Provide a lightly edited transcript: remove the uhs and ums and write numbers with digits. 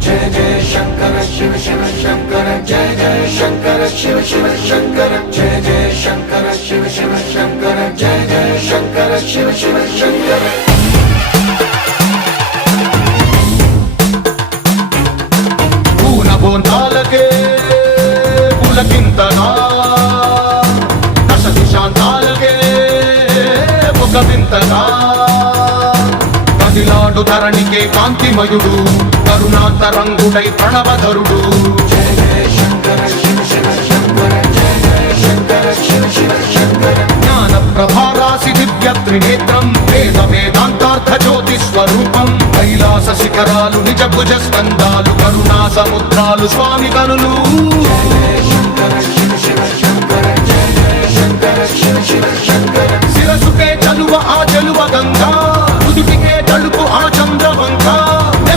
జయ జయ శంకర శివ శివ శంకర జయ జయ శంకర శివ శివ శంకర జయ జయ శంకర శివ శివ శంకర జయ జయ శంకర శివ శివ శంకర పూనబోందాలకే పులకింతగా దశ దిశాంతాలకే ఒక వింతగా కదిలాడు ధరణికే కాంతిమయుడు కరుణాంతరంగుడై ప్రణవధరుడు జయ జయ శంకర శివ శివ శంకర జయ జయ శంకర శివ శివ శంకర జ్ఞాన ప్రభారాసి దివ్య త్రినేత్రం వేద వేదాంతార్థ జ్యోతి స్వరూపం కైలాస శిఖరాలు నిజ భుజ స్కందాలు కరుణా సముద్రాలు స్వామి కనులు జయ జయ